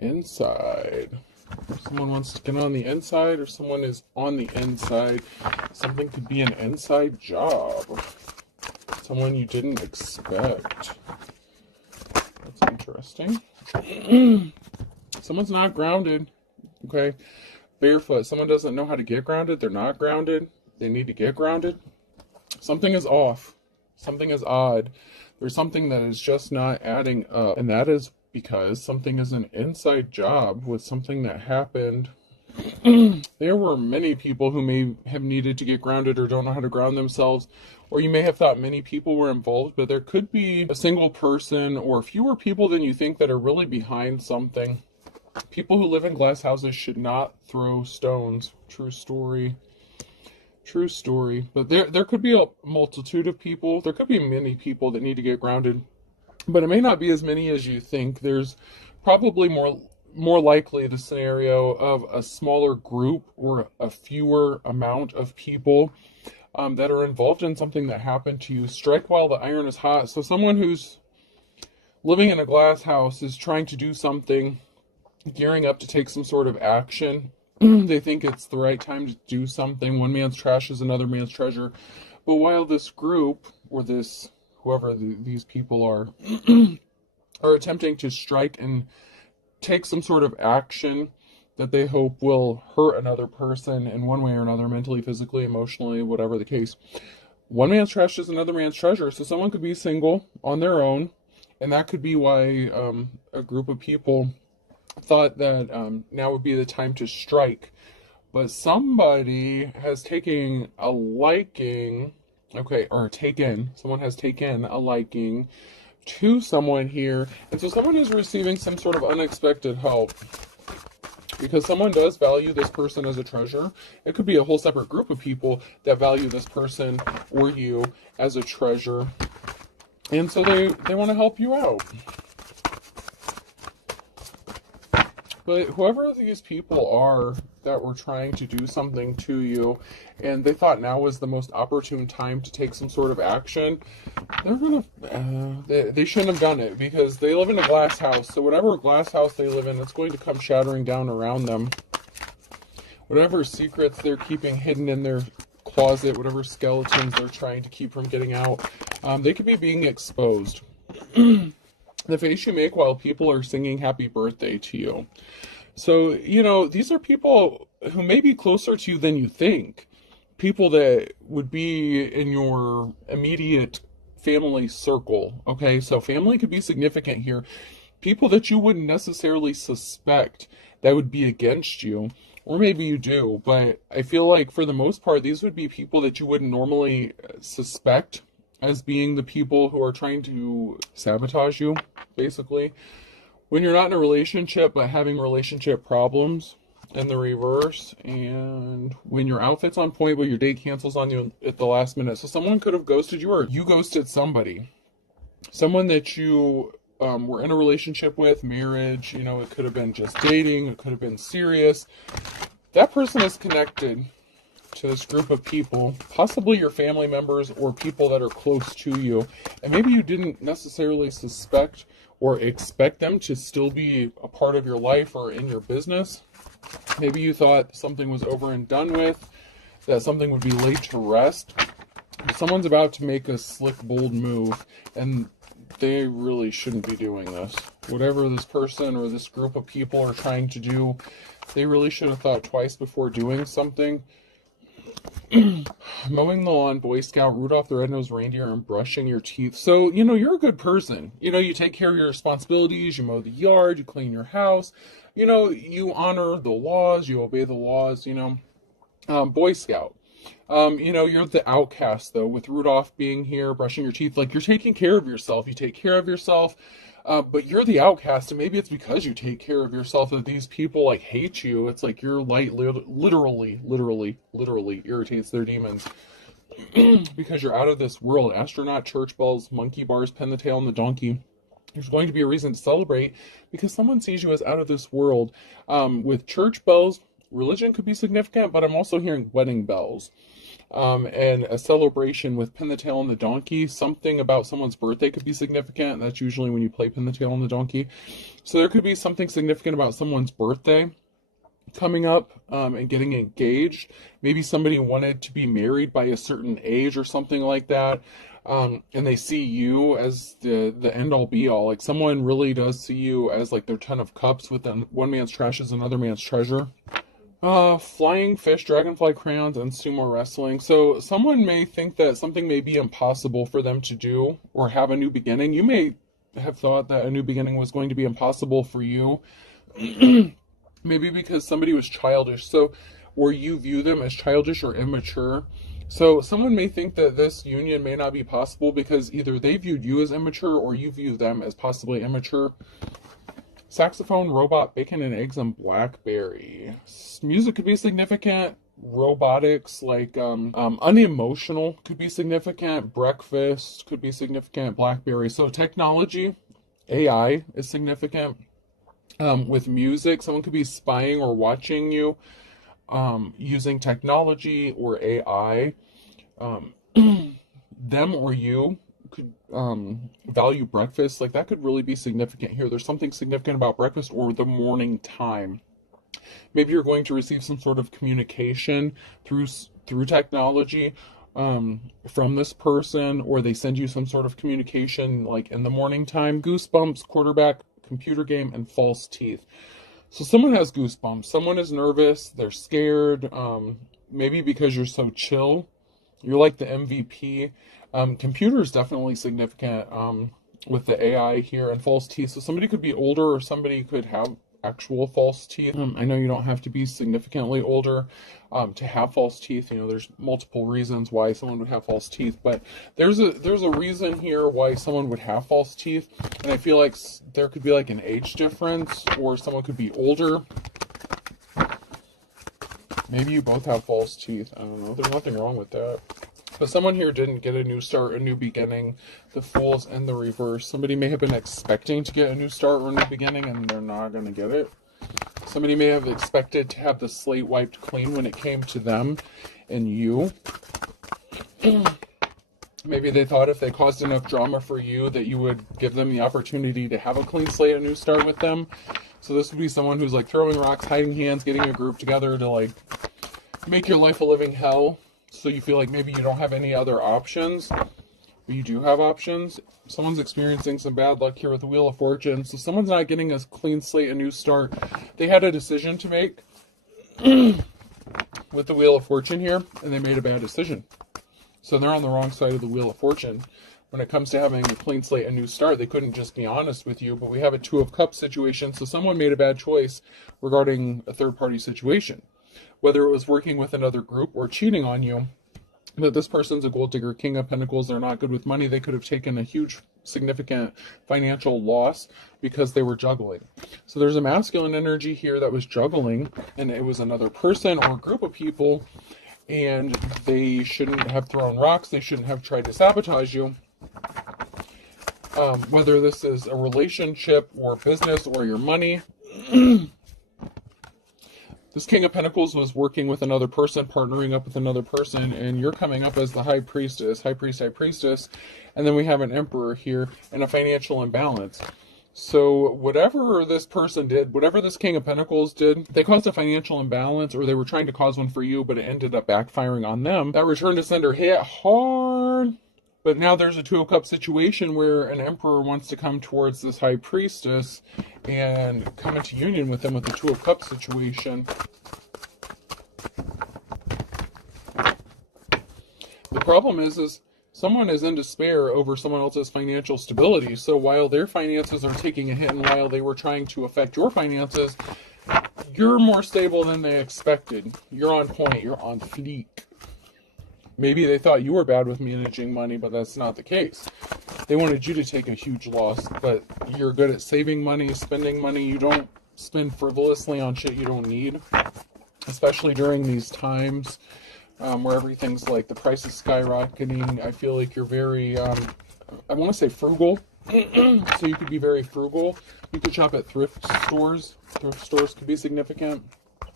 inside. Someone wants to get on the inside, or someone is on the inside. Something could be an inside job. Someone you didn't expect. That's interesting. Someone's not grounded. Okay. Barefoot. Someone doesn't know how to get grounded. They're not grounded. They need to get grounded. Something is off. Something is odd. There's something that is just not adding up. And that is because something is an inside job with something that happened. There were many people who may have needed to get grounded or don't know how to ground themselves, or you may have thought many people were involved, but there could be a single person or fewer people than you think that are really behind something. People who live in glass houses should not throw stones. True story. True story. But there could be a multitude of people. There could be many people that need to get grounded, but it may not be as many as you think. There's probably more likely the scenario of a smaller group or a fewer amount of people that are involved in something that happened to you. Strike while the iron is hot. So someone who's living in a glass house is trying to do something, gearing up to take some sort of action. They think it's the right time to do something. One man's trash is another man's treasure. But while this group, or this, whoever these people are attempting to strike and take some sort of action that they hope will hurt another person in one way or another, mentally, physically, emotionally, whatever the case. One man's trash is another man's treasure. So someone could be single on their own, and that could be why a group of people thought that now would be the time to strike. But somebody has taken a liking, someone has taken a liking to someone here. And so someone is receiving some sort of unexpected help, because someone does value this person as a treasure. It could be a whole separate group of people that value this person or you as a treasure. And so they want to help you out. But whoever these people are that were trying to do something to you, and they thought now was the most opportune time to take some sort of action, they shouldn't have done it, because they live in a glass house. So whatever glass house they live in, it's going to come shattering down around them. Whatever secrets they're keeping hidden in their closet, whatever skeletons they're trying to keep from getting out, they could be being exposed. The face you make while people are singing happy birthday to you. So, these are people who may be closer to you than you think. People that would be in your immediate family circle. Okay, so family could be significant here. People that you wouldn't necessarily suspect that would be against you. Or maybe you do, but I feel like for the most part, these would be people that you wouldn't normally suspect as being the people who are trying to sabotage you, basically. When you're not in a relationship, but having relationship problems in the reverse, and when your outfit's on point, but your date cancels on you at the last minute. So someone could have ghosted you, or you ghosted somebody. Someone that you were in a relationship with, marriage, it could have been just dating, it could have been serious. That person is connected to this group of people, possibly your family members or people that are close to you, and maybe you didn't necessarily suspect or expect them to still be a part of your life or in your business. Maybe you thought something was over and done with, that something would be laid to rest. Someone's about to make a slick, bold move, and they really shouldn't be doing this. Whatever this person or this group of people are trying to do, they really should have thought twice before doing something. Mowing the lawn, Boy Scout, Rudolph the Red-Nosed Reindeer, and brushing your teeth. So, you're a good person. You take care of your responsibilities, you mow the yard, you clean your house, you honor the laws, you obey the laws, Boy Scout. You're the outcast, though, with Rudolph being here, brushing your teeth. Like, you're taking care of yourself. You take care of yourself, but you're the outcast, and maybe it's because you take care of yourself that these people, hate you. It's like your light literally irritates their demons. Because you're out of this world. Astronaut, church bells, monkey bars, pin the tail on the donkey. There's going to be a reason to celebrate, because someone sees you as out of this world. With church bells, Religion could be significant, but I'm also hearing wedding bells. And a celebration with pin the tail on the donkey. Something about someone's birthday could be significant. That's usually when you play pin the tail on the donkey. So there could be something significant about someone's birthday coming up, and getting engaged. Maybe somebody wanted to be married by a certain age or something like that. And they see you as the end all be all. Like someone really does see you as like their 10 of cups, with one man's trash is another man's treasure. Flying fish, dragonfly crowns, and sumo wrestling. So someone may think that something may be impossible for them to do or have a new beginning. You may have thought that a new beginning was going to be impossible for you. Maybe because somebody was childish. So, or you view them as childish or immature. So someone may think that this union may not be possible because either they viewed you as immature or you view them as possibly immature. Saxophone, robot, bacon and eggs, and blackberry. Music could be significant. Robotics, like unemotional, could be significant. Breakfast could be significant. Blackberry. So technology, AI is significant. With music, someone could be spying or watching you using technology or AI. Them or you could value breakfast. Like that could really be significant here. There's something significant about breakfast or the morning time. Maybe you're going to receive some sort of communication through technology from this person, or they send you some sort of communication like in the morning time. Goosebumps, quarterback, computer game, and false teeth. So someone has goosebumps. Someone is nervous. They're scared. Maybe because you're so chill. You're like the MVP. Computer is definitely significant with the AI here, and false teeth. So somebody could be older, or somebody could have actual false teeth. I know you don't have to be significantly older to have false teeth. You know, there's multiple reasons why someone would have false teeth, but there's a reason here why someone would have false teeth, and I feel like there could be like an age difference, or someone could be older. Maybe you both have false teeth. I don't know. There's nothing wrong with that. But someone here didn't get a new start, a new beginning. The Fools and the Reverse. Somebody may have been expecting to get a new start or a new beginning, and they're not going to get it. Somebody may have expected to have the slate wiped clean when it came to them and you. Maybe they thought if they caused enough drama for you that you would give them the opportunity to have a clean slate, a new start with them. So this would be someone who's like throwing rocks, hiding hands, getting a group together to like make your life a living hell. So you feel like maybe you don't have any other options, but you do have options. Someone's experiencing some bad luck here with the Wheel of Fortune. So someone's not getting a clean slate, a new start. They had a decision to make with the Wheel of Fortune here, and they made a bad decision. So they're on the wrong side of the Wheel of Fortune. When it comes to having a clean slate, a new start, they couldn't just be honest with you, but we have a Two of Cups situation. So someone made a bad choice regarding a third-party situation. Whether it was working with another group or cheating on you, that this person's a gold digger, King of Pentacles, they're not good with money. They could have taken a huge, significant financial loss because they were juggling. So there's a masculine energy here that was juggling, and it was another person or group of people, and they shouldn't have thrown rocks. They shouldn't have tried to sabotage you. Whether this is a relationship or business or your money. This King of Pentacles was working with another person, partnering up with another person, and you're coming up as the High Priestess, High Priest, High Priestess, and then we have an Emperor here and a financial imbalance. So whatever this person did, whatever this King of Pentacles did, they caused a financial imbalance, or they were trying to cause one for you, but it ended up backfiring on them. That return to sender hit hard. But now there's a Two of Cups situation where an Emperor wants to come towards this High Priestess and come into union with them with the Two of Cups situation. The problem is someone is in despair over someone else's financial stability. So while their finances are taking a hit, and while they were trying to affect your finances, you're more stable than they expected. You're on point. You're on fleek. Maybe they thought you were bad with managing money, but that's not the case. They wanted you to take a huge loss, but you're good at saving money, spending money. You don't spend frivolously on shit you don't need, especially during these times where everything's like the price is skyrocketing. I feel like you're very, I want to say frugal. So you could be very frugal. You could shop at thrift stores. Thrift stores could be significant.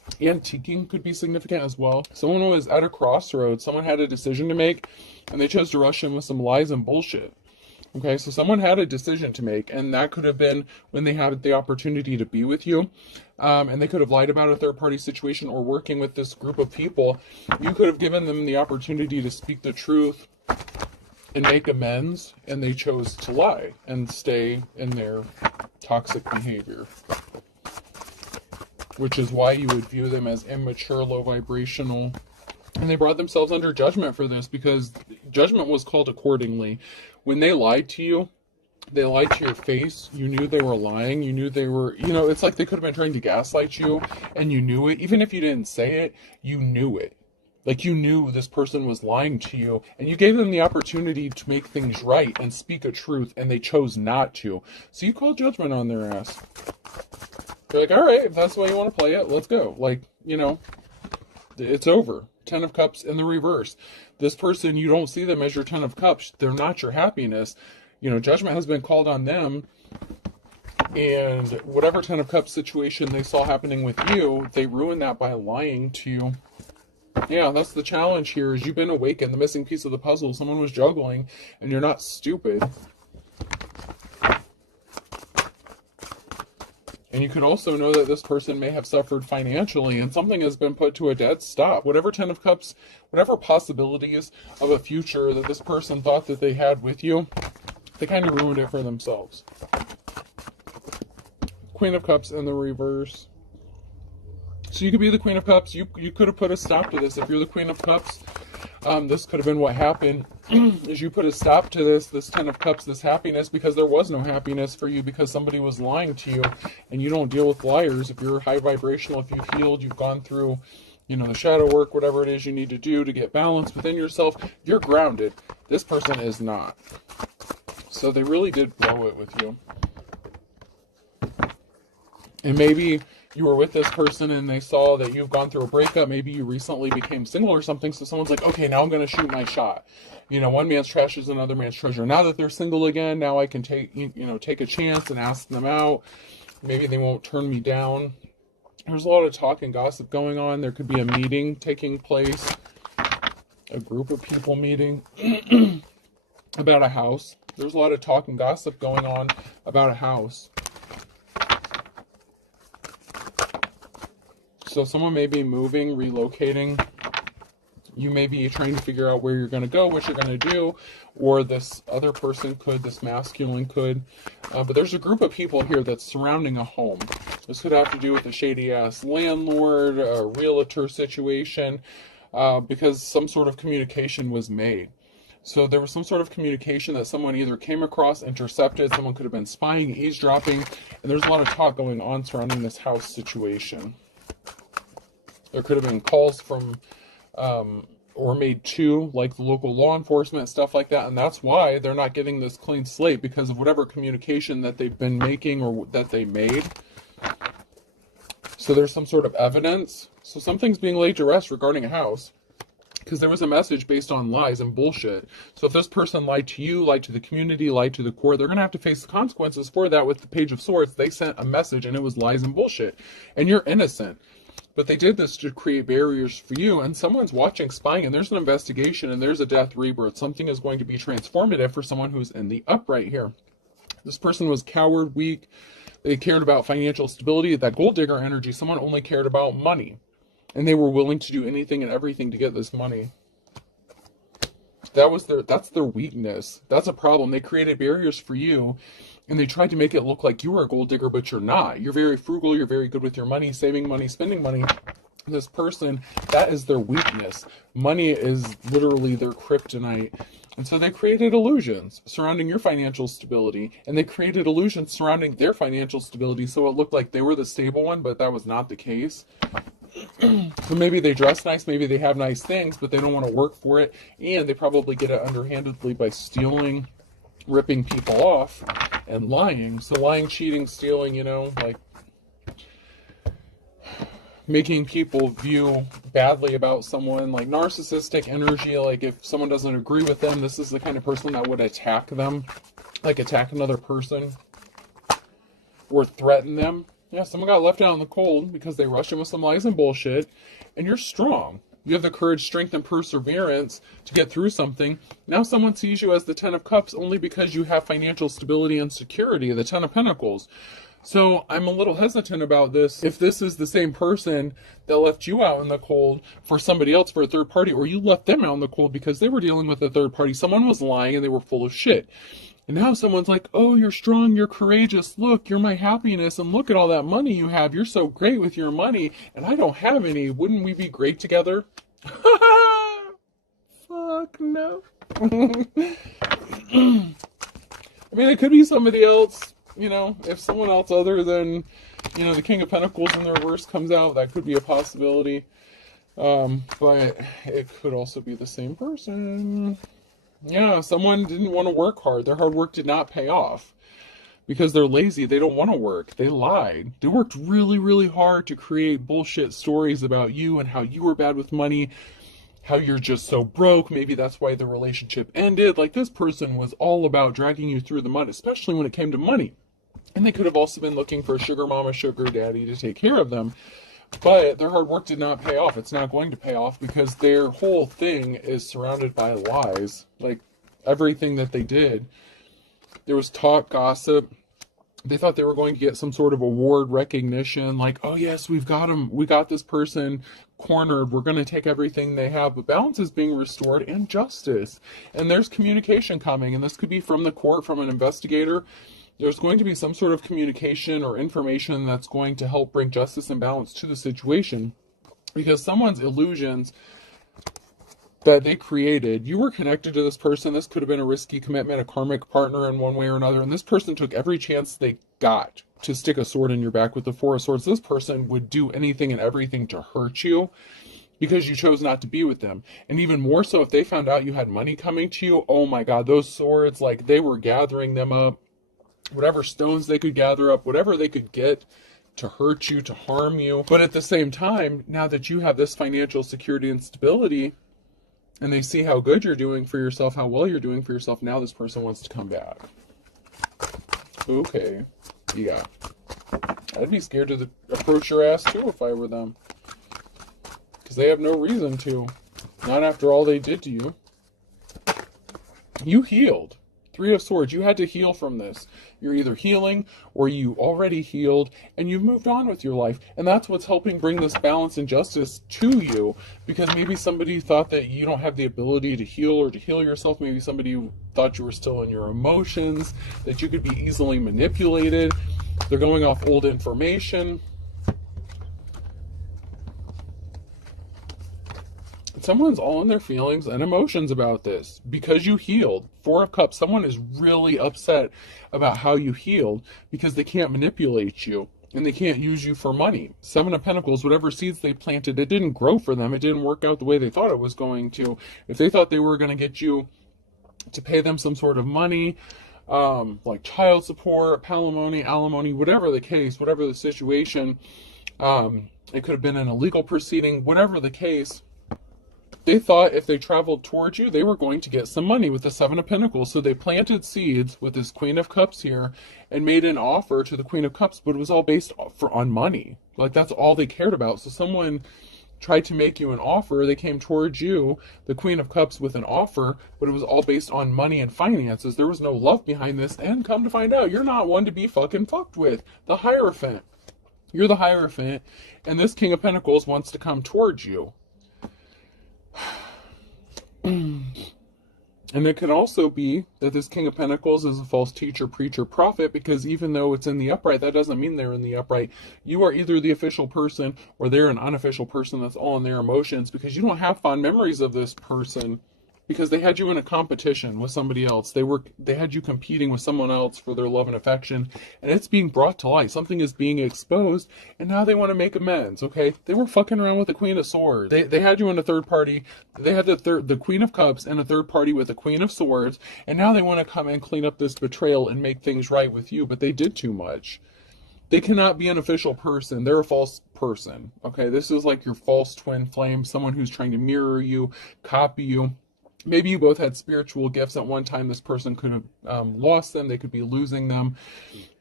Antiquing could be significant as well. Someone was at a crossroads. Someone had a decision to make, and they chose to rush in with some lies and bullshit. Okay, so someone had a decision to make, and that could have been when they had the opportunity to be with you, and they could have lied about a third-party situation, or working with this group of people. You could have given them the opportunity to speak the truth and make amends, and they chose to lie and stay in their toxic behavior, which is why you would view them as immature, low vibrational. And they brought themselves under judgment for this, because judgment was called accordingly. When they lied to you, they lied to your face. You knew they were lying. You knew they were, it's like they could have been trying to gaslight you, and you knew it. Even if you didn't say it, you knew it. Like, you knew this person was lying to you, and you gave them the opportunity to make things right and speak a truth, and they chose not to. So you called judgment on their ass. You're like, all right, if that's the way you want to play it, let's go. Like, it's over. 10 of Cups in the reverse. This person, you don't see them as your 10 of Cups. They're not your happiness. Judgment has been called on them. And whatever 10 of Cups situation they saw happening with you, they ruined that by lying to you. Yeah, that's the challenge here, is you've been awakened. The missing piece of the puzzle, someone was juggling, and you're not stupid. And you could also know that this person may have suffered financially, and something has been put to a dead stop. Whatever 10 of Cups, whatever possibilities of a future that this person thought that they had with you, they kind of ruined it for themselves. Queen of Cups in the reverse. So you could be the Queen of Cups. You could have put a stop to this. If you're the Queen of Cups, this could have been what happened, is you put a stop to this 10 of Cups, this happiness, because there was no happiness for you, because somebody was lying to you, and you don't deal with liars. If you're high vibrational, if you've healed, you've gone through, the shadow work, whatever it is you need to do to get balance within yourself, you're grounded. This person is not. So they really did blow it with you. And maybe you were with this person and they saw that you've gone through a breakup. Maybe you recently became single or something. So someone's like, okay, now I'm going to shoot my shot. One man's trash is another man's treasure. Now that they're single again, now I can take a chance and ask them out. Maybe they won't turn me down. There's a lot of talk and gossip going on. There could be a meeting taking place, a group of people meeting about a house. There's a lot of talk and gossip going on about a house. So someone may be moving, relocating. You may be trying to figure out where you're going to go, what you're going to do, or this other person could, this masculine could. But there's a group of people here that's surrounding a home. This could have to do with a shady-ass landlord, a realtor situation, because some sort of communication was made. So there was some sort of communication that someone either came across, intercepted, someone could have been spying, eavesdropping, and there's a lot of talk going on surrounding this house situation. There could have been calls from, or made to, like the local law enforcement, stuff like that. And that's why they're not getting this clean slate, because of whatever communication that they've been making or that they made. So there's some sort of evidence. So something's being laid to rest regarding a house, because there was a message based on lies and bullshit. So if this person lied to you, lied to the community, lied to the court, they're going to have to face the consequences for that. With the Page of Swords, they sent a message and it was lies and bullshit. And you're innocent. But they did this to create barriers for you, and someone's watching, spying, and there's an investigation, and there's a death rebirth. Something is going to be transformative for someone who's in the upright here. This person was coward, weak. They cared about financial stability. That gold digger energy, someone only cared about money. And they were willing to do anything and everything to get this money. That's their weakness. That's a problem. They created barriers for you, and they tried to make it look like you were a gold digger, but you're not. You're very frugal. You're very good with your money, saving money, spending money. This person, that is their weakness. Money is literally their kryptonite. And so they created illusions surrounding your financial stability, and they created illusions surrounding their financial stability, so it looked like they were the stable one, but that was not the case. So maybe they dress nice, maybe they have nice things, but they don't want to work for it, and they probably get it underhandedly by stealing, ripping people off, and lying. So lying, cheating, stealing, like making people view badly about someone, like narcissistic energy. Like if someone doesn't agree with them, this is the kind of person that would attack them, like attack another person or threaten them. Yeah, someone got left out in the cold because they rushed in with some lies and bullshit, and you're strong. You have the courage, strength, and perseverance to get through something. Now someone sees you as the Ten of Cups only because you have financial stability and security, the Ten of Pentacles. So I'm a little hesitant about this. If this is the same person that left you out in the cold for somebody else, for a third party, or you left them out in the cold because they were dealing with a third party, someone was lying and they were full of shit. And now someone's like, oh, you're strong, you're courageous, look, you're my happiness, and look at all that money you have, you're so great with your money, and I don't have any, wouldn't we be great together? Fuck no. I mean, it could be somebody else, you know, if someone else other than, you know, the King of Pentacles in the reverse comes out, that could be a possibility. But it could also be the same person. Yeah, someone didn't want to work hard. Their hard work did not pay off because they're lazy. They don't want to work. They lied. They worked really, really hard to create bullshit stories about you and how you were bad with money, how you're just so broke. Maybe that's why the relationship ended. Like, this person was all about dragging you through the mud, especially when it came to money. And they could have also been looking for a sugar mama, sugar daddy to take care of them. But their hard work did not pay off. It's not going to pay off because their whole thing is surrounded by lies. Like, everything that they did, there was talk, gossip. They thought they were going to get some sort of award recognition. Like, oh yes, we've got them. We got this person cornered. We're going to take everything they have. But balance is being restored and justice. And there's communication coming. And this could be from the court, from an investigator. There's going to be some sort of communication or information that's going to help bring justice and balance to the situation. Because someone's illusions that they created, you were connected to this person. This could have been a risky commitment, a karmic partner in one way or another. And this person took every chance they got to stick a sword in your back with the Four of Swords. This person would do anything and everything to hurt you because you chose not to be with them. And even more so, if they found out you had money coming to you, oh my God, those swords, like, they were gathering them up. Whatever stones they could gather up, whatever they could get to hurt you, to harm you. But at the same time, now that you have this financial security and stability, and they see how good you're doing for yourself, how well you're doing for yourself, now this person wants to come back. Okay. Yeah. I'd be scared to approach your ass too if I were them. Because they have no reason to. Not after all they did to you. You healed. Three of Swords, you had to heal from this. You're either healing or you already healed and you've moved on with your life. And that's what's helping bring this balance and justice to you. Because maybe somebody thought that you don't have the ability to heal or to heal yourself. Maybe somebody thought you were still in your emotions, that you could be easily manipulated. They're going off old information. Someone's all in their feelings and emotions about this because you healed. Four of Cups, someone is really upset about how you healed because they can't manipulate you and they can't use you for money. Seven of Pentacles, whatever seeds they planted, it didn't grow for them. It didn't work out the way they thought it was going to. If they thought they were going to get you to pay them some sort of money, like child support, alimony, whatever the case, whatever the situation, it could have been an illegal proceeding, whatever the case, they thought if they traveled towards you, they were going to get some money with the Seven of Pentacles. So they planted seeds with this Queen of Cups here and made an offer to the Queen of Cups, but it was all based on money. Like, that's all they cared about. So someone tried to make you an offer. They came towards you, the Queen of Cups, with an offer, but it was all based on money and finances. There was no love behind this. And come to find out, you're not one to be fucking fucked with. The Hierophant. You're the Hierophant, and this King of Pentacles wants to come towards you. And it could also be that this King of Pentacles is a false teacher, preacher, prophet, because even though it's in the upright, that doesn't mean they're in the upright. You are either the official person or they're an unofficial person that's all in their emotions, because you don't have fond memories of this person because they had you in a competition with somebody else. They had you competing with someone else for their love and affection, and it's being brought to light. Something is being exposed, and now they want to make amends, okay? They were fucking around with the Queen of Swords. They had you in a third party. They had the Queen of Cups and a third party with the Queen of Swords, and now they want to come and clean up this betrayal and make things right with you, but they did too much. They cannot be an official person. They're a false person, okay? This is like your false twin flame, someone who's trying to mirror you, copy you. Maybe you both had spiritual gifts at one time. This person could have lost them. They could be losing them.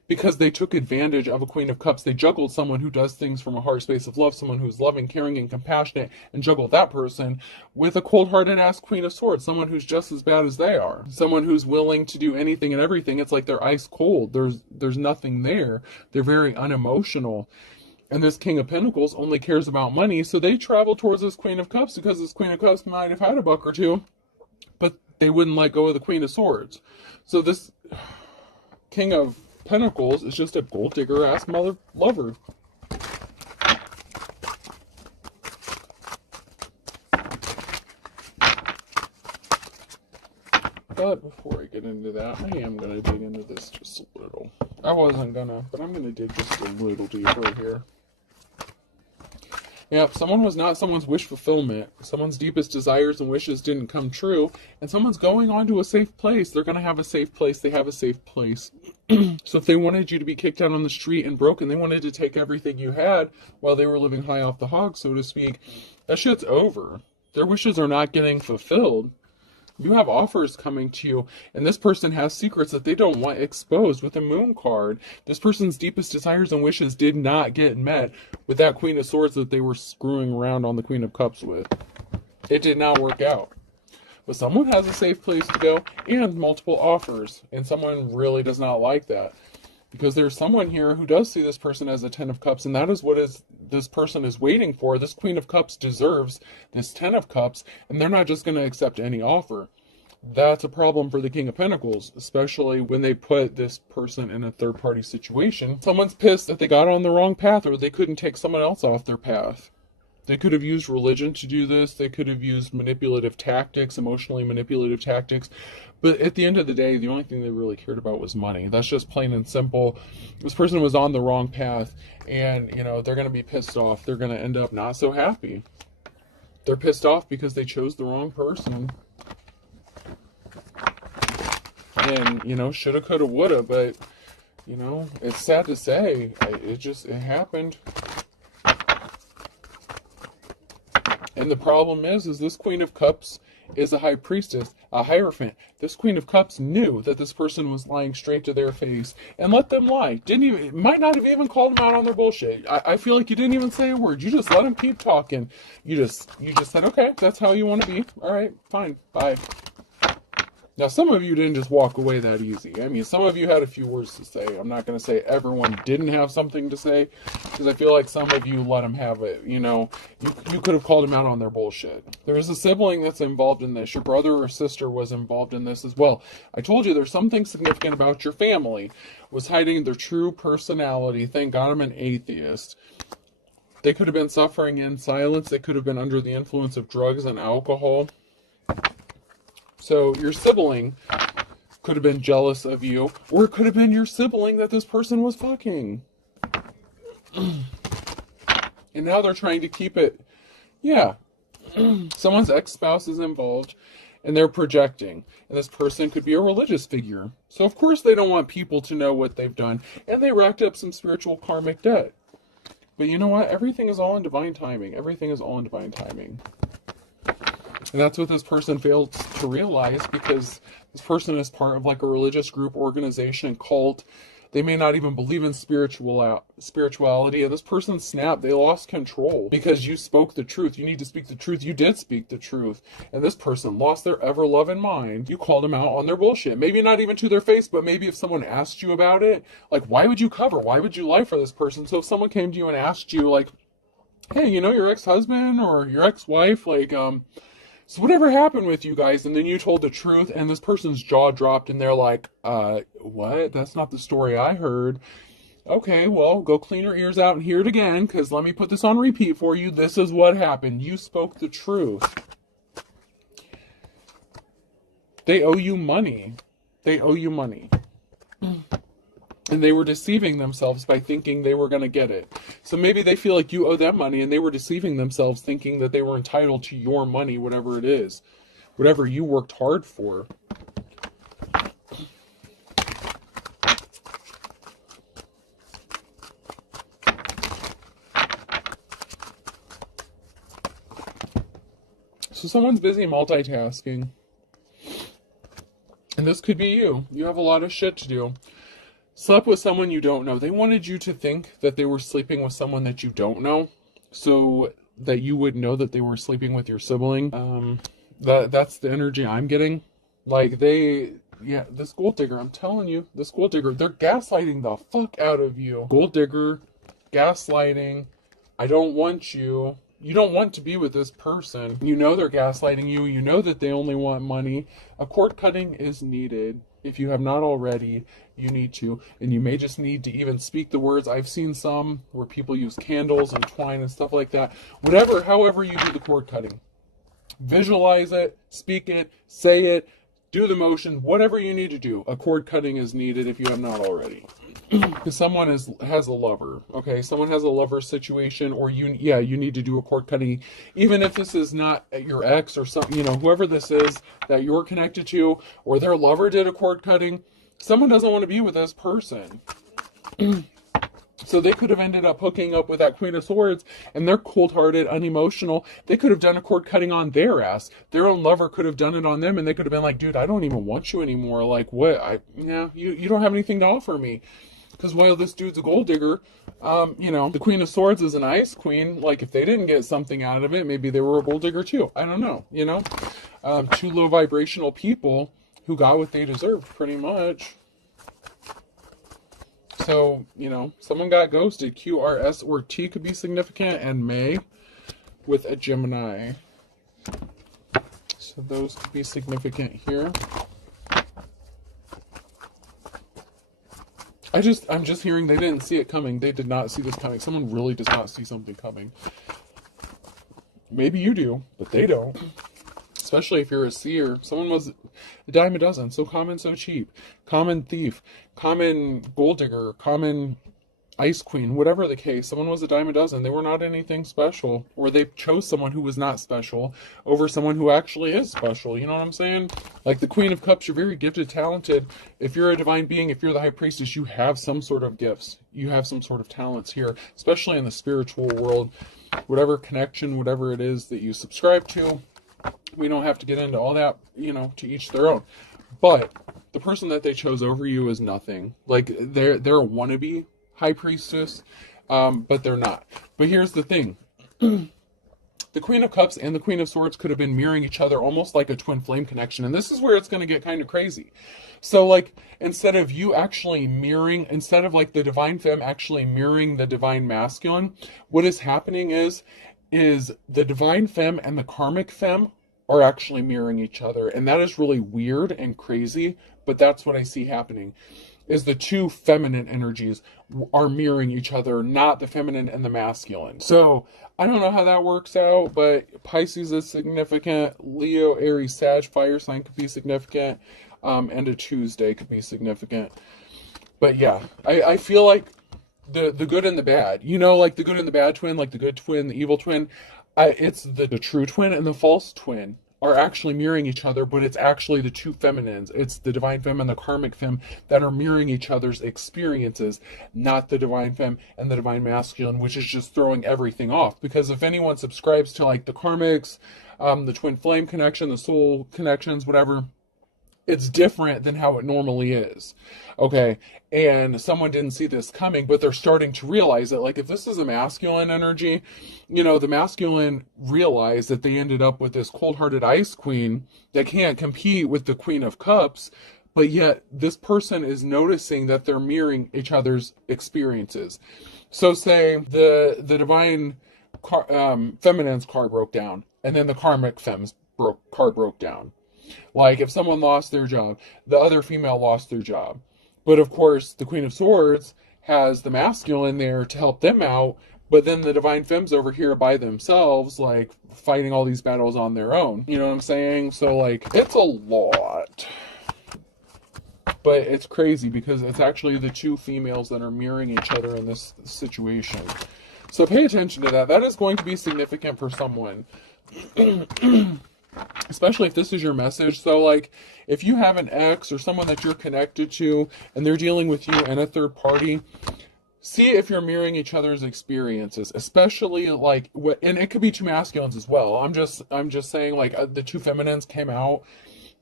because they took advantage of a Queen of Cups. They juggled someone who does things from a heart space of love, someone who's loving, caring, and compassionate, and juggled that person with a cold-hearted ass Queen of Swords, someone who's just as bad as they are, someone who's willing to do anything and everything. It's like they're ice cold. There's nothing there. They're very unemotional. And this King of Pentacles only cares about money, so they travel towards this Queen of Cups because this Queen of Cups might have had a buck or two, but they wouldn't let go of the Queen of Swords. So this King of Pentacles is just a gold digger ass mother lover. But before I get into that, I am going to dig into this just a little. I wasn't gonna, but I'm going to dig just a little deeper here. Yep, someone was not someone's wish fulfillment. Someone's deepest desires and wishes didn't come true, and someone's going on to a safe place. They're going to have a safe place. They have a safe place. So if they wanted you to be kicked out on the street and broken, they wanted to take everything you had while they were living high off the hog, so to speak, that shit's over. Their wishes are not getting fulfilled. You have offers coming to you, and this person has secrets that they don't want exposed with a moon card. This person's deepest desires and wishes did not get met with that Queen of Swords that they were screwing around on the Queen of Cups with. It did not work out. But someone has a safe place to go and multiple offers, and someone really does not like that. Because there's someone here who does see this person as a Ten of Cups, and that is what this person is waiting for. This Queen of Cups deserves this Ten of Cups, and they're not just going to accept any offer. That's a problem for the King of Pentacles, especially when they put this person in a third-party situation. Someone's pissed that they got on the wrong path, or they couldn't take someone else off their path. They could have used religion to do this. They could have used manipulative tactics, emotionally manipulative tactics. But at the end of the day, the only thing they really cared about was money. That's just plain and simple. This person was on the wrong path, and, you know, they're going to be pissed off. They're going to end up not so happy. They're pissed off because they chose the wrong person. And, you know, shoulda, coulda, woulda, but, you know, it's sad to say. It happened. And the problem is this Queen of Cups is a high priestess, a hierophant. This Queen of Cups knew that this person was lying straight to their face and let them lie. Might not have even called them out on their bullshit. I feel like you didn't even say a word. You just let them keep talking. You just said, okay, that's how you want to be. All right, fine, bye. Now, some of you didn't just walk away that easy. I mean, some of you had a few words to say. I'm not going to say everyone didn't have something to say, because I feel like some of you let them have it. You know, you could have called them out on their bullshit. There is a sibling that's involved in this. Your brother or sister was involved in this as well. I told you there's something significant about your family. Was hiding their true personality. Thank God I'm an atheist. They could have been suffering in silence. They could have been under the influence of drugs and alcohol. So your sibling could have been jealous of you, or it could have been your sibling that this person was fucking. And now they're trying to keep it. Yeah. Someone's ex-spouse is involved, and they're projecting. And this person could be a religious figure. So of course they don't want people to know what they've done, and they racked up some spiritual karmic debt. But you know what? Everything is all in divine timing. Everything is all in divine timing. And that's what this person failed to realize, because this person is part of like a religious group, organization, cult. They may not even believe in spirituality. And this person snapped. They lost control because you spoke the truth. You need to speak the truth. You did speak the truth. And this person lost their ever-loving mind. You called them out on their bullshit. Maybe not even to their face, but maybe if someone asked you about it, like, why would you cover? Why would you lie for this person? So if someone came to you and asked you, like, hey, you know, your ex-husband or your ex-wife, like, so whatever happened with you guys? And then you told the truth, and this person's jaw dropped, and they're like, what? That's not the story I heard. Okay, well, go clean your ears out and hear it again, because let me put this on repeat for you. This is what happened. You spoke the truth. They owe you money. They owe you money. And they were deceiving themselves by thinking they were going to get it. So maybe they feel like you owe them money, and they were deceiving themselves thinking that they were entitled to your money, whatever it is. Whatever you worked hard for. So someone's busy multitasking. And this could be you. You have a lot of shit to do. slept with someone you don't know. They wanted you to think that they were sleeping with someone that you don't know, so that you would know that they were sleeping with your sibling. That's the energy I'm getting. Like this gold digger, I'm telling you, this gold digger, they're gaslighting the fuck out of you. Gold digger, gaslighting. I don't want you. You don't want to be with this person. You know they're gaslighting you. You know that they only want money. A cord cutting is needed. If you have not already, you need to. And you may just need to even speak the words. I've seen some where people use candles and twine and stuff like that. Whatever, however you do the cord cutting. Visualize it, speak it, say it, do the motion, whatever you need to do. A cord cutting is needed if you have not already. Because someone has a lover, okay? Someone has a lover situation, or you need to do a cord cutting, even if this is not your ex or something, whoever this is that you're connected to, or their lover did a cord cutting. Someone doesn't want to be with this person. So they could have ended up hooking up with that Queen of Swords, and they're cold-hearted, unemotional. They could have done a cord cutting on their ass. Their own lover could have done it on them, and they could have been like, dude, I don't even want you anymore. Like, what? You don't have anything to offer me. Because while this dude's a gold digger, the Queen of Swords is an ice queen. Like, if they didn't get something out of it, maybe they were a gold digger too. I don't know, two low vibrational people who got what they deserved, pretty much. So, someone got ghosted. Q, R, S, or T could be significant, and May with a Gemini. So those could be significant here. I'm just hearing they didn't see it coming. They did not see this coming. Someone really does not see something coming. Maybe you do, but they don't. Especially if you're a seer. Someone was a dime a dozen. So common, so cheap. Common thief. Common gold digger. Common ice queen. Whatever the case. Someone was a dime a dozen. They were not anything special. Or they chose someone who was not special over someone who actually is special. You know what I'm saying? Like the Queen of Cups, you're very gifted, talented. If you're a divine being, if you're the High Priestess, you have some sort of gifts. You have some sort of talents here. Especially in the spiritual world. Whatever connection, whatever it is that you subscribe to. We don't have to get into all that, to each their own. But the person that they chose over you is nothing. Like, they're a wannabe High Priestess, but they're not. But here's the thing. The Queen of Cups and the Queen of Swords could have been mirroring each other almost like a twin flame connection. And this is where it's going to get kind of crazy. So, like, instead of the Divine Femme actually mirroring the Divine Masculine, what is happening is the Divine Femme and the Karmic Femme are actually mirroring each other. And that is really weird and crazy, but that's what I see happening. Is the two feminine energies are mirroring each other, not the feminine and the masculine. So, I don't know how that works out, but Pisces is significant. Leo, Aries, Sag, fire sign could be significant. And a Tuesday could be significant. But yeah, I feel like the good and the bad, like the good and the bad twin, like the good twin, the evil twin, it's the true twin and the false twin are actually mirroring each other, but it's actually the two feminines. It's the Divine Femme and the Karmic Femme that are mirroring each other's experiences, not the Divine Femme and the Divine Masculine, which is just throwing everything off. Because if anyone subscribes to like the Karmics, the twin flame connection, the soul connections, whatever, it's different than how it normally is. Okay. And someone didn't see this coming, but they're starting to realize it. Like if this is a masculine energy, the masculine realized that they ended up with this cold-hearted ice queen that can't compete with the Queen of Cups, but yet this person is noticing that they're mirroring each other's experiences. So say the divine feminine's car broke down, and then the karmic femme's car broke down. Like, if someone lost their job, the other female lost their job. But, of course, the Queen of Swords has the masculine there to help them out, but then the Divine Femmes over here by themselves, like, fighting all these battles on their own. You know what I'm saying? So, like, it's a lot. But it's crazy because it's actually the two females that are mirroring each other in this situation. So pay attention to that. That is going to be significant for someone. Especially if this is your message. So, like, if you have an ex or someone that you're connected to and they're dealing with you and a third party, see if you're mirroring each other's experiences. Especially, like, and it could be two masculines as well. I'm just saying, like, the two feminines came out.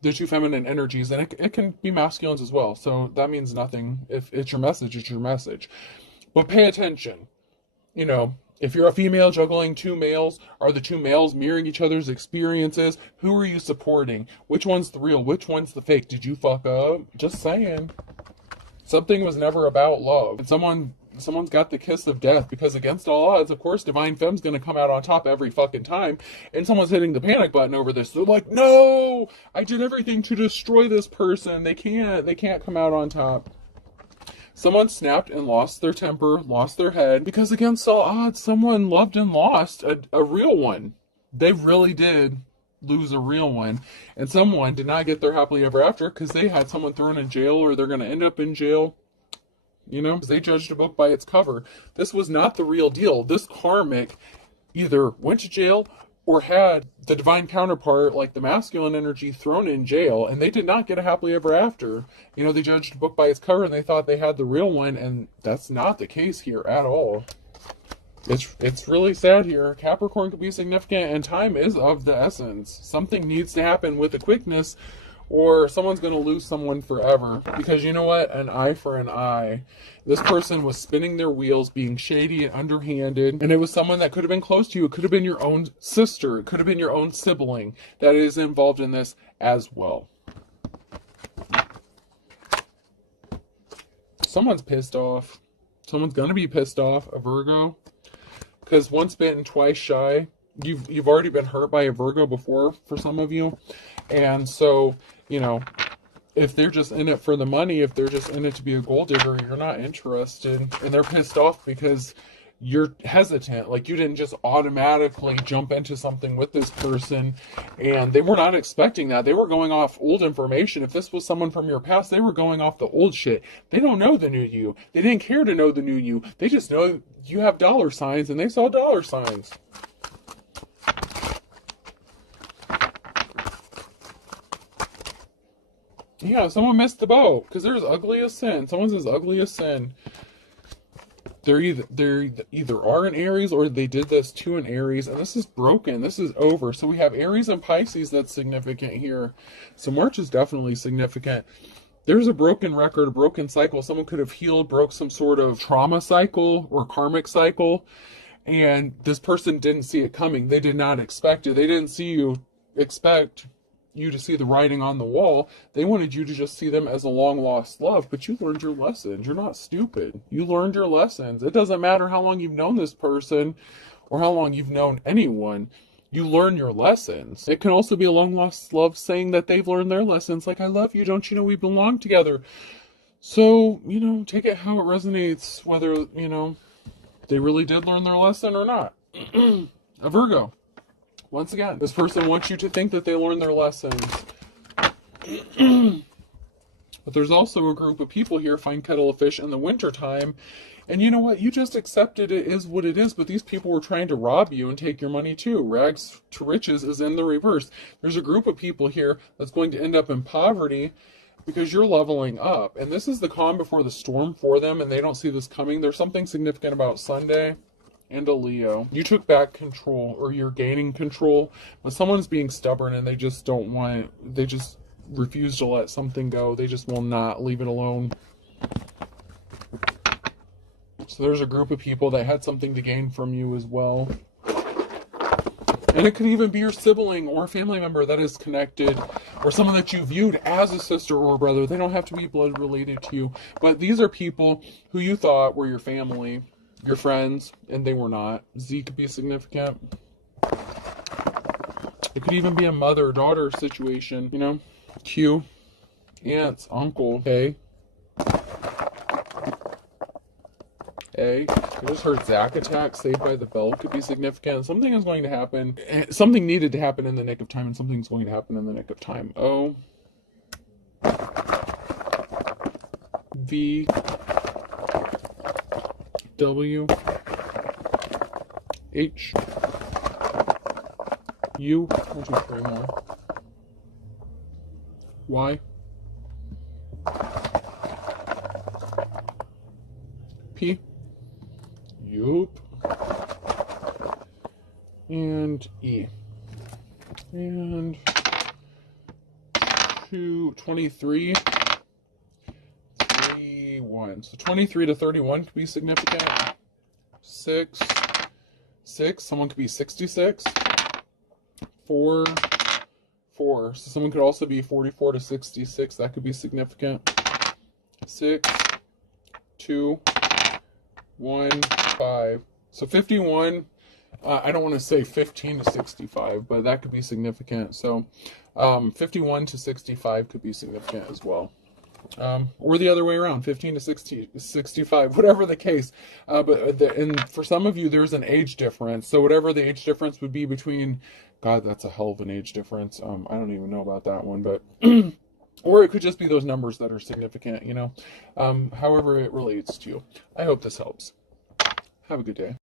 the two feminine energies, and it can be masculines as well. So that means nothing. If it's your message, it's your message. But pay attention. You know, if you're a female juggling two males, are the two males mirroring each other's experiences? Who are you supporting? Which one's the real? Which one's the fake? Did you fuck up? Just saying. Something was never about love. And someone's got the kiss of death, because against all odds, of course, Divine Femme's going to come out on top every fucking time. And someone's hitting the panic button over this. They're like, no, I did everything to destroy this person. They can't come out on top. Someone snapped and lost their temper, lost their head, because against all odds, someone loved and lost a real one. They really did lose a real one. And someone did not get their happily ever after because they had someone thrown in jail, or they're going to end up in jail. You know, because they judged a book by its cover. This was not the real deal. This karmic either went to jail or had the divine counterpart, like the masculine energy, thrown in jail, and they did not get a happily ever after. You know, they judged a book by its cover and they thought they had the real one, and that's not the case here at all. It's really sad here. Capricorn could be significant, and time is of the essence. Something needs to happen with a quickness, or someone's going to lose someone forever. Because you know what? An eye for an eye. This person was spinning their wheels, being shady and underhanded, and it was someone that could have been close to you. It could have been your own sister. It could have been your own sibling that is involved in this as well. Someone's pissed off. Someone's going to be pissed off, a Virgo. Because once bitten, twice shy. You've already been hurt by a Virgo before, for some of you. And so, you know, if they're just in it for the money, if they're just in it to be a gold digger, you're not interested. And they're pissed off because you're hesitant. Like, you didn't just automatically jump into something with this person. And they were not expecting that. They were going off old information. If this was someone from your past, they were going off the old shit. They don't know the new you. They didn't care to know the new you. They just know you have dollar signs, and they saw dollar signs. Yeah, someone missed the boat, because there's ugly as sin. Someone's as ugly as sin. They're either are an Aries, or they did this to an Aries, and this is broken. This is over. So we have Aries and Pisces that's significant here. So March is definitely significant. There's a broken record, a broken cycle. Someone could have healed, broke some sort of trauma cycle or karmic cycle, and this person didn't see it coming. They did not expect it. They didn't expect you to see the writing on the wall. They wanted you to just see them as a long lost love, but you learned your lessons. You're not stupid. You learned your lessons. It doesn't matter how long you've known this person or how long you've known anyone. You learn your lessons. It can also be a long lost love saying that they've learned their lessons. Like, I love you. Don't you know we belong together? So, you know, take it how it resonates, whether, you know, they really did learn their lesson or not. A Virgo. Once again, this person wants you to think that they learned their lessons. But there's also a group of people here, find kettle of fish in the wintertime. And you know what? You just accepted it is what it is, but these people were trying to rob you and take your money too. Rags to riches is in the reverse. There's a group of people here that's going to end up in poverty because you're leveling up. And this is the calm before the storm for them, and they don't see this coming. There's something significant about Sunday. And a Leo. You took back control, or you're gaining control, but someone's being stubborn and they just don't want it. They just refuse to let something go. They just will not leave it alone. So there's a group of people that had something to gain from you as well. And it could even be your sibling or a family member that is connected, or someone that you viewed as a sister or a brother. They don't have to be blood related to you, but these are people who you thought were your family, your friends, and they were not. Z could be significant. It could even be a mother-daughter situation, you know? Q, aunts, uncle, A. I just heard Zack attack, Saved by the Bell could be significant. Something is going to happen. Something needed to happen in the nick of time, and something's going to happen in the nick of time. O. V. W. H. U. 1, 2, 3 more. Y. P. Yup. And E. And to 23, 31. So 23 to 31 could be significant. 6, 6. Someone could be 66. 4, 4. So someone could also be 44 to 66. That could be significant. 6, 2, 1, 5. So 51. I don't want to say 15 to 65, but that could be significant. So 51 to 65 could be significant as well. Or the other way around, 15 to 65, whatever the case. And for some of you, there's an age difference. So whatever the age difference would be between, God, that's a hell of an age difference. I don't even know about that one, but, or it could just be those numbers that are significant, you know, however it relates to you. I hope this helps. Have a good day.